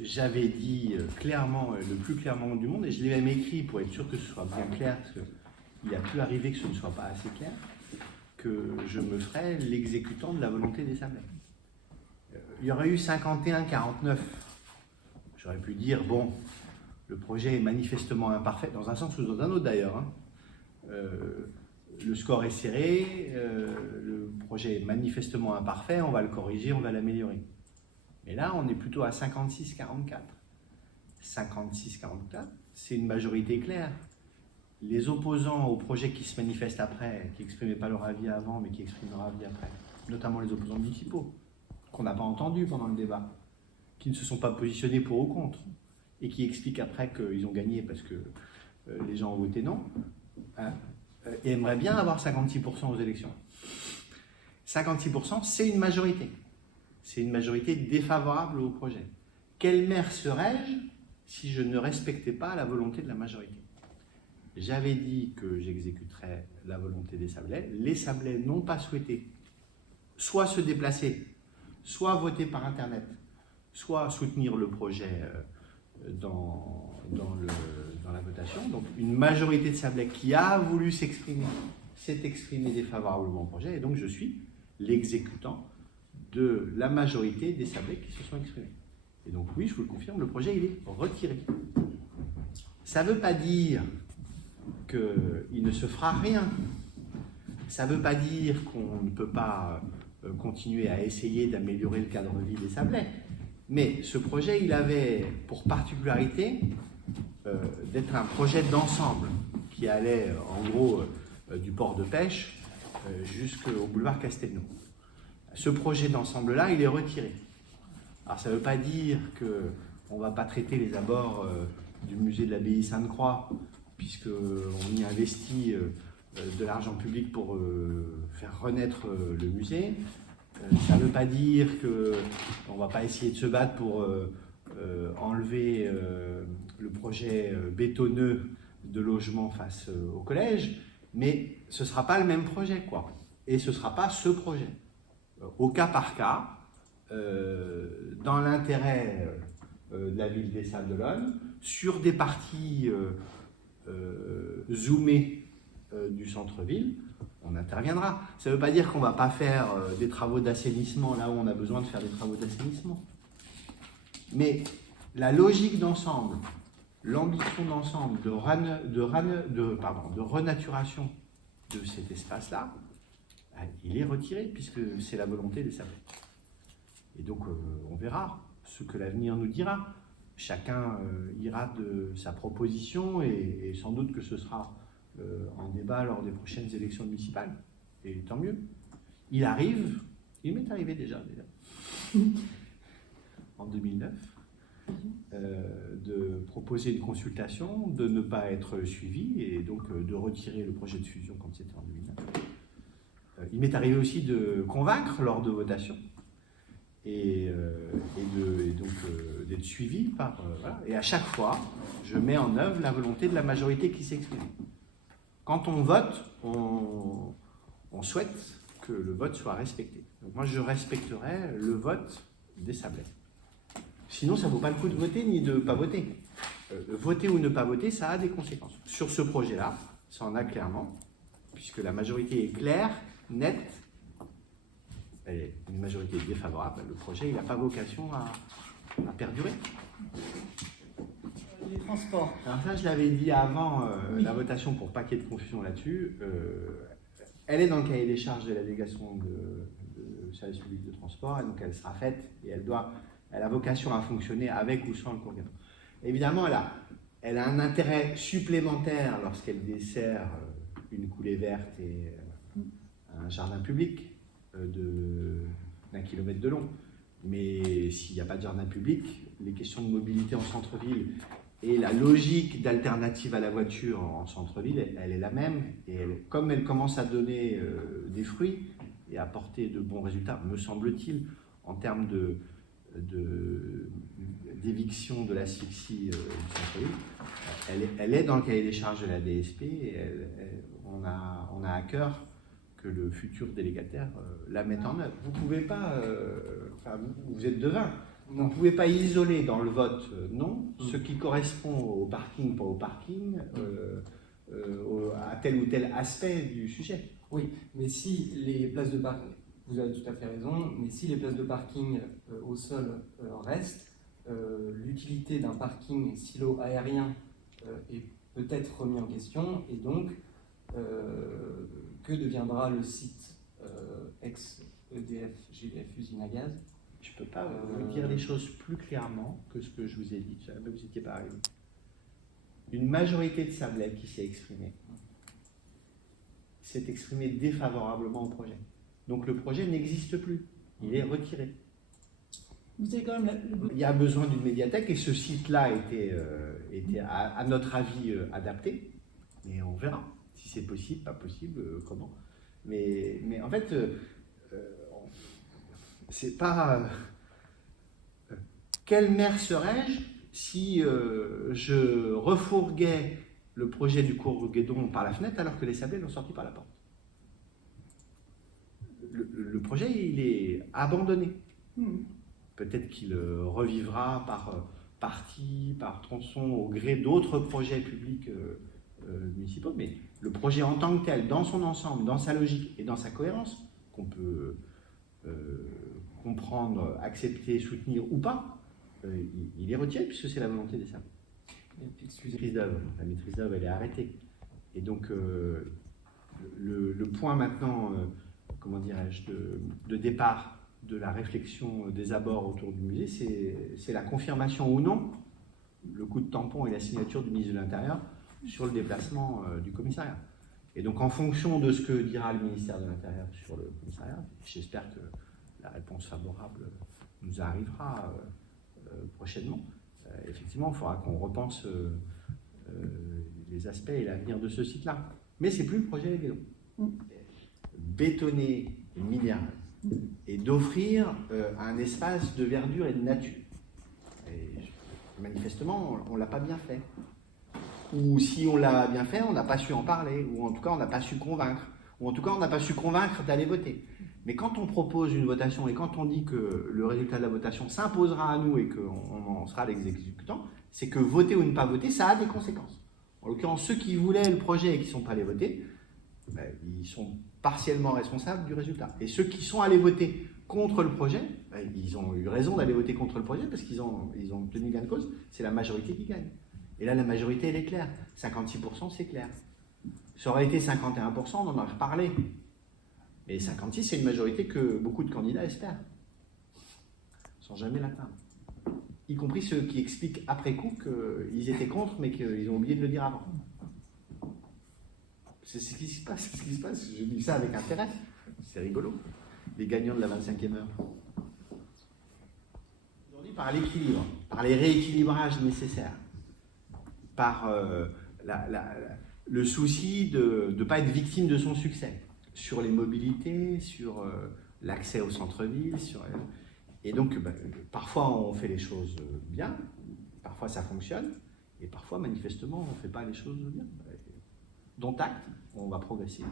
J'avais dit clairement, le plus clairement du monde, et je l'ai même écrit pour être sûr que ce soit bien clair, parce qu'il a pu arriver que ce ne soit pas assez clair, que je me ferais l'exécutant de la volonté des Sablés. Il y aurait eu 51-49. J'aurais pu dire, bon, le projet est manifestement imparfait, dans un sens ou dans un autre d'ailleurs. Hein. Le score est serré, le projet est manifestement imparfait, on va le corriger, on va l'améliorer. Mais là, on est plutôt à 56-44. 56-44, c'est une majorité claire. Les opposants au projet qui se manifestent après, qui n'exprimaient pas leur avis avant, mais qui expriment leur avis après, notamment les opposants municipaux, qu'on n'a pas entendus pendant le débat, qui ne se sont pas positionnés pour ou contre, et qui expliquent après qu'ils ont gagné parce que les gens ont voté non, et aimeraient bien avoir 56% aux élections. 56%, c'est une majorité. C'est une majorité défavorable au projet. Quel maire serais-je si je ne respectais pas la volonté de la majorité? J'avais dit que j'exécuterais la volonté des Sablais. Les Sablais n'ont pas souhaité soit se déplacer, soit voter par Internet, soit soutenir le projet dans la votation. Donc une majorité de Sablais qui a voulu s'exprimer s'est exprimée défavorablement au projet, et donc je suis l'exécutant de la majorité des Sablais qui se sont exprimés. Et donc oui, je vous le confirme, le projet il est retiré. Ça ne veut pas dire qu'il ne se fera rien. Ça ne veut pas dire qu'on ne peut pas continuer à essayer d'améliorer le cadre de vie des Sablais. Mais ce projet, il avait pour particularité d'être un projet d'ensemble qui allait en gros du port de pêche jusqu'au boulevard Castelnau. Ce projet d'ensemble-là, il est retiré. Alors ça ne veut pas dire qu'on ne va pas traiter les abords du musée de l'abbaye Sainte-Croix, puisqu'on y investit de l'argent public pour faire renaître le musée. Ça ne veut pas dire qu'on ne va pas essayer de se battre pour enlever le projet bétonneux de logement face au collège, mais ce ne sera pas le même projet, quoi. Et ce ne sera pas ce projet. Au cas par cas, dans l'intérêt de la ville des Sables-d'Olonne, sur des parties zoomées du centre-ville, on interviendra. Ça ne veut pas dire qu'on ne va pas faire des travaux d'assainissement là où on a besoin de faire des travaux d'assainissement. Mais la logique d'ensemble, l'ambition d'ensemble de renaturation de cet espace-là, il est retiré puisque c'est la volonté des Sablés. Et donc on verra ce que l'avenir nous dira. Chacun ira de sa proposition et sans doute que ce sera en débat lors des prochaines élections municipales. Et tant mieux. Il m'est arrivé déjà en 2009, de proposer une consultation, de ne pas être suivi et donc de retirer le projet de fusion quand c'était en 2009. Il m'est arrivé aussi de convaincre lors de votations et donc d'être suivi par... voilà. Et à chaque fois, je mets en œuvre la volonté de la majorité qui s'exprime. Quand on vote, on souhaite que le vote soit respecté. Donc moi, je respecterai le vote des Sablais. Sinon, ça ne vaut pas le coup de voter ni de ne pas voter. Voter ou ne pas voter, ça a des conséquences. Sur ce projet-là, ça en a clairement, puisque la majorité est claire, nette, elle est une majorité défavorable. Le projet, il n'a pas vocation à perdurer. Les transports. Alors ça, je l'avais dit avant oui. La votation, pour pas qu'il y ait de confusion là-dessus. Elle est dans le cahier des charges de la délégation de service public de transport, et donc elle sera faite et elle a vocation à fonctionner avec ou sans le cours gagnant. Évidemment, elle a un intérêt supplémentaire lorsqu'elle dessert une coulée verte et un jardin public d'1 kilomètre de long. Mais s'il n'y a pas de jardin public, les questions de mobilité en centre-ville et la logique d'alternative à la voiture en centre-ville, elle est la même. Et comme elle commence à donner des fruits et à apporter de bons résultats, me semble-t-il, en termes d'éviction de l'asphyxie du centre-ville, elle est dans le cahier des charges de la DSP et on a à cœur que le futur délégataire la mette en œuvre. Vous ne pouvez pas, vous êtes devin, Vous ne pouvez pas isoler dans le vote non ce qui correspond au parking, pas au parking, à tel ou tel aspect du sujet. Oui, mais si les places de parking, vous avez tout à fait raison, mais si les places de parking au sol restent, l'utilité d'un parking silo aérien est peut-être remis en question, et donc que deviendra le site ex-EDF GDF usine à gaz? Je ne peux pas vous dire les choses plus clairement que ce que je vous ai dit, vous n'étiez pas arrivé. Une majorité de Sablais qui s'est exprimée défavorablement au projet. Donc le projet n'existe plus, il est retiré. Vous avez quand même Il y a besoin d'une médiathèque et ce site-là était à notre avis adapté, mais on verra si c'est possible, pas possible, comment. Mais en fait, c'est pas... quel maire serais-je si je refourguais le projet du cours Guédon par la fenêtre alors que les Sablés l'ont sorti par la porte? Le projet, il est abandonné. Peut-être qu'il revivra par partie, par tronçon, au gré d'autres projets publics municipaux, mais le projet en tant que tel, dans son ensemble, dans sa logique et dans sa cohérence, qu'on peut comprendre, accepter, soutenir ou pas, il est retiré puisque c'est la volonté des Sablés. La maîtrise d'œuvre, elle est arrêtée. Et donc, le point maintenant, comment dirais-je, de départ de la réflexion des abords autour du musée, c'est la confirmation ou non, le coup de tampon et la signature du ministre de l'Intérieur sur le déplacement du commissariat. Et donc, en fonction de ce que dira le ministère de l'Intérieur sur le commissariat, j'espère que la réponse favorable nous arrivera prochainement. Effectivement, il faudra qu'on repense les aspects et l'avenir de ce site-là. Mais c'est plus le projet Guédon. Bétonner une minière et d'offrir un espace de verdure et de nature. Et manifestement, on ne l'a pas bien fait. Ou si on l'a bien fait, on n'a pas su en parler, ou en tout cas, on n'a pas su convaincre, ou en tout cas, on n'a pas su convaincre d'aller voter. Mais quand on propose une votation et quand on dit que le résultat de la votation s'imposera à nous et qu'on en sera l'exécutant, c'est que voter ou ne pas voter, ça a des conséquences. En l'occurrence, ceux qui voulaient le projet et qui ne sont pas allés voter, ben, ils sont partiellement responsables du résultat. Et ceux qui sont allés voter contre le projet, ben, ils ont eu raison d'aller voter contre le projet parce qu'ils ont obtenu gain de cause. C'est la majorité qui gagne. Et là, la majorité, elle est claire. 56%, c'est clair. Ça aurait été 51%, on en aurait reparlé. Mais 56, c'est une majorité que beaucoup de candidats espèrent, sans jamais l'atteindre. Y compris ceux qui expliquent après coup qu'ils étaient contre, mais qu'ils ont oublié de le dire avant. C'est ce qui se passe, c'est ce qui se passe. Je dis ça avec intérêt. C'est rigolo. Les gagnants de la 25e heure. Aujourd'hui, par l'équilibre, par les rééquilibrages nécessaires, par le souci de ne pas être victime de son succès, sur les mobilités, sur l'accès au centre-ville, et donc parfois on fait les choses bien, parfois ça fonctionne, et parfois manifestement on ne fait pas les choses bien. Dont acte, on va progresser.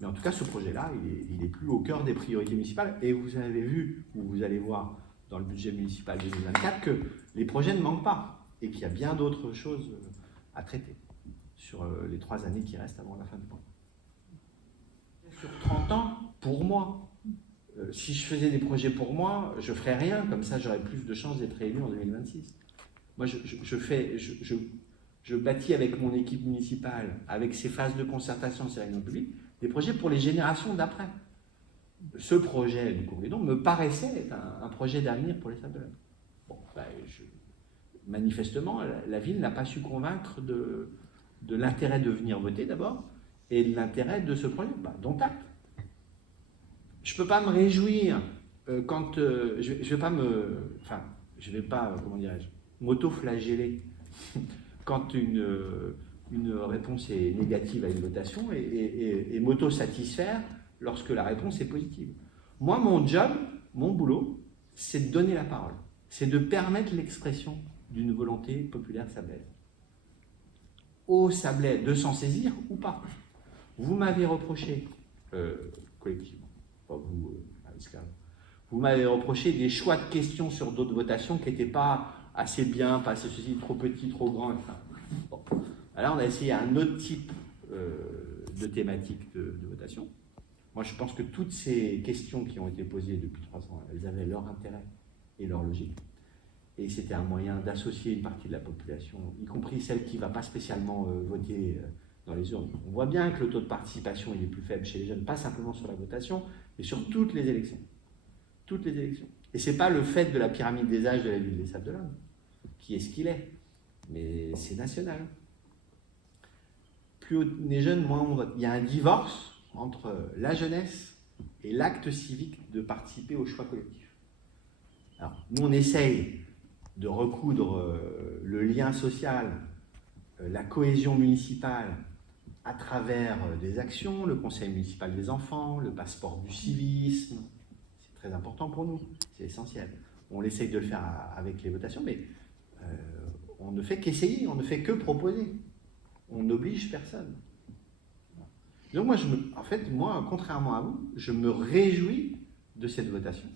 Mais en tout cas, ce projet-là, il est plus au cœur des priorités municipales, et vous avez vu, ou vous allez voir dans le budget municipal 2024, que les projets ne manquent pas, et qu'il y a bien d'autres choses à traiter sur les 3 années qui restent avant la fin du mois. Sur 30 ans, pour moi, si je faisais des projets pour moi, je ne ferais rien, comme ça j'aurais plus de chances d'être élu en 2026. Moi, je bâtis avec mon équipe municipale, avec ses phases de concertation, ses réunions publiques, des projets pour les générations d'après. Ce projet du cours Guédon me paraissait être un projet d'avenir pour les Sables-d'Olonne. Bon, manifestement, la ville n'a pas su convaincre de l'intérêt de venir voter d'abord, et de l'intérêt de ce projet, dont acte. Je ne peux pas me réjouir quand je vais pas m'auto-flageller quand une réponse est négative à une votation et m'auto-satisfaire lorsque la réponse est positive. Moi, mon job, mon boulot, c'est de donner la parole, c'est de permettre l'expression d'une volonté populaire sablaise. Aux Sablais de s'en saisir ou pas. Vous m'avez reproché, collectivement, pas vous, Vous m'avez reproché des choix de questions sur d'autres votations qui n'étaient pas assez bien, pas assez ceci, trop petit, trop grand, etc. Bon. Alors on a essayé un autre type de thématique de votation. Moi, je pense que toutes ces questions qui ont été posées depuis 3 ans, elles avaient leur intérêt et leur logique. Et c'était un moyen d'associer une partie de la population, y compris celle qui ne va pas spécialement voter dans les urnes. On voit bien que le taux de participation il est plus faible chez les jeunes, pas simplement sur la votation, mais sur toutes les élections. Toutes les élections. Et ce n'est pas le fait de la pyramide des âges de la ville des Sables-d'Olonne, qui est ce qu'il est, mais c'est national. Plus on est jeune, moins on vote. Il y a un divorce entre la jeunesse et l'acte civique de participer au choix collectif. Alors, nous, on essaye de recoudre le lien social, la cohésion municipale à travers des actions, le conseil municipal des enfants, le passeport du civisme. C'est très important pour nous, c'est essentiel. On essaye de le faire avec les votations, mais on ne fait qu'essayer, on ne fait que proposer. On n'oblige personne. Donc moi, contrairement à vous, je me réjouis de cette votation.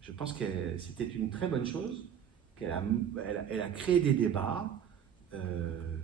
Je pense que c'était une très bonne chose, qu'elle a créé des débats, elle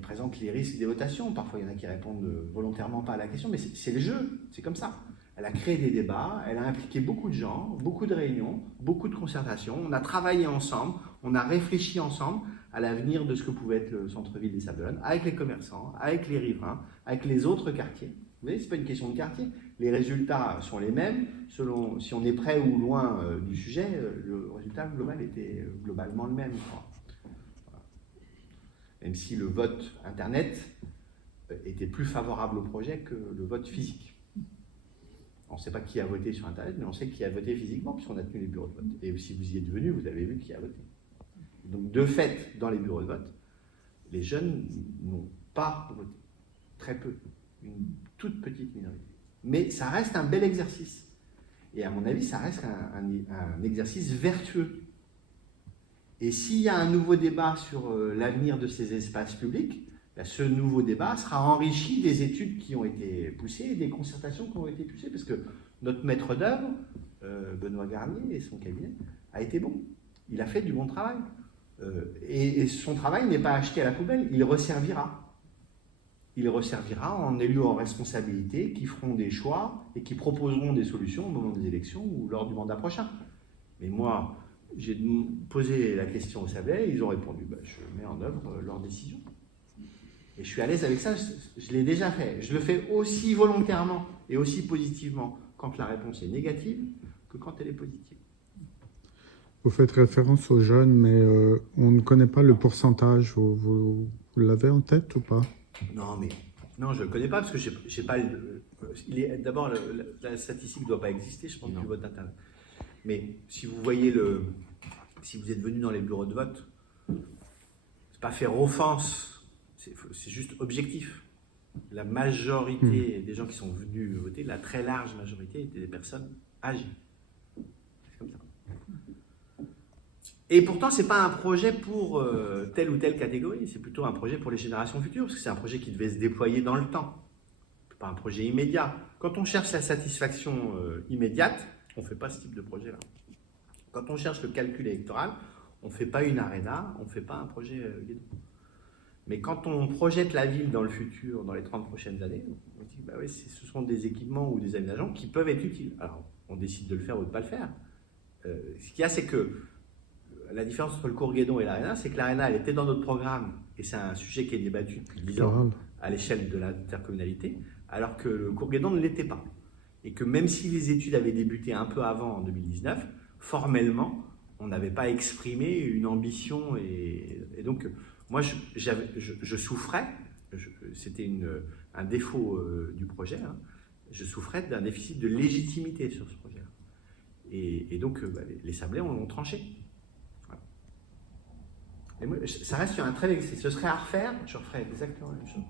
présente les risques des votations. Parfois, il y en a qui répondent volontairement pas à la question, mais c'est le jeu, c'est comme ça. Elle a créé des débats, elle a impliqué beaucoup de gens, beaucoup de réunions, beaucoup de concertations. On a travaillé ensemble, on a réfléchi ensemble à l'avenir de ce que pouvait être le centre-ville des Sables-d'Olonne, avec les commerçants, avec les riverains, avec les autres quartiers. Vous voyez, ce n'est pas une question de quartier. Les résultats sont les mêmes, selon si on est près ou loin du sujet, le résultat global était globalement le même. Voilà. Même si le vote Internet était plus favorable au projet que le vote physique. On ne sait pas qui a voté sur Internet, mais on sait qui a voté physiquement, puisqu'on a tenu les bureaux de vote. Et si vous y êtes venu, vous avez vu qui a voté. Donc, de fait, dans les bureaux de vote, les jeunes n'ont pas voté. Très peu. Une toute petite minorité. Mais ça reste un bel exercice. Et à mon avis, ça reste un exercice vertueux. Et s'il y a un nouveau débat sur l'avenir de ces espaces publics, ce nouveau débat sera enrichi des études qui ont été poussées et des concertations qui ont été poussées, parce que notre maître d'œuvre, Benoît Garnier et son cabinet, a été bon. Il a fait du bon travail. Et son travail n'est pas acheté à la poubelle, il resservira. Il resservira en élus en responsabilité qui feront des choix et qui proposeront des solutions au moment des élections ou lors du mandat prochain. Mais moi, j'ai posé la question aux Sablais, ils ont répondu je mets en œuvre leurs décisions. Et je suis à l'aise avec ça, je l'ai déjà fait. Je le fais aussi volontairement et aussi positivement quand la réponse est négative que quand elle est positive. Vous faites référence aux jeunes, mais on ne connaît pas le pourcentage. Vous l'avez en tête ou pas? Non, je ne le connais pas parce que j'ai pas. D'abord, la statistique ne doit pas exister, je pense, du vote Internet. Mais si vous voyez si vous êtes venu dans les bureaux de vote, c'est pas faire offense. C'est juste objectif. La majorité des gens qui sont venus voter, la très large majorité, étaient des personnes âgées. C'est comme ça. Et pourtant, ce n'est pas un projet pour telle ou telle catégorie, c'est plutôt un projet pour les générations futures, parce que c'est un projet qui devait se déployer dans le temps. Ce n'est pas un projet immédiat. Quand on cherche la satisfaction immédiate, on ne fait pas ce type de projet-là. Quand on cherche le calcul électoral, on ne fait pas une aréna, on ne fait pas un projet guédon. Mais quand on projette la ville dans le futur, dans les 30 prochaines années, on dit que ce sont des équipements ou des aménagements qui peuvent être utiles. Alors, on décide de le faire ou de ne pas le faire. Ce qu'il y a, c'est que la différence entre le cours Guédon et l'ARENA, c'est que l'ARENA, elle était dans notre programme, et c'est un sujet qui est débattu depuis 10 ans à l'échelle de l'intercommunalité, alors que le cours Guédon ne l'était pas. Et que même si les études avaient débuté un peu avant, en 2019, formellement, on n'avait pas exprimé une ambition. Et donc, moi, je souffrais, c'était un défaut du projet, je souffrais d'un déficit de légitimité sur ce projet-là. Et donc, les Sablés ont tranché. Voilà. Et moi, ça reste sur un très... Ce serait à refaire, je referais exactement la même chose.